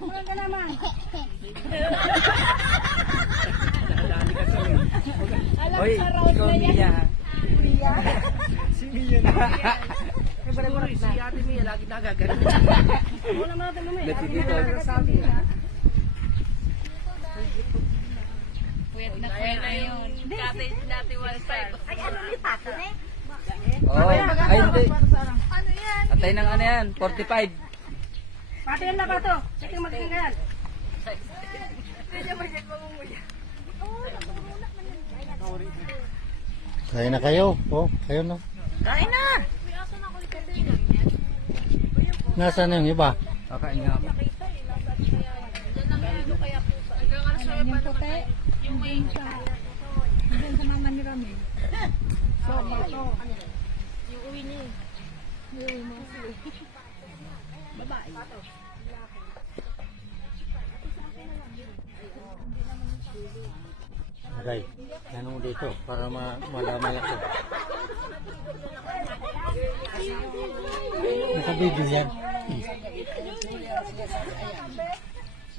Mura ka naman. Hoy, ikaw Mia. Mia. Si Mia na. Si Ate Mia lagi nagagano. Muna mo natin naman. Let's get it. Pwede na yun. Dati one side. Ay, ano ni Tato na eh? Oh, ay hindi. Ano yan? Atay ng ano yan, 45. Pati yan na ba to? Sige, magiging ka yan. Hindi niya magiging mamumuya. Kaya na kayo. Oh, kayo na. Kain na! Nasaan na yung iba? Kakain nga ako. Yung puti. Yung may Diyan sa mama ni Rami. yung uwi niya. Aray, ano mo dito para malamay ako. Nakabidyo yan.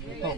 Ito.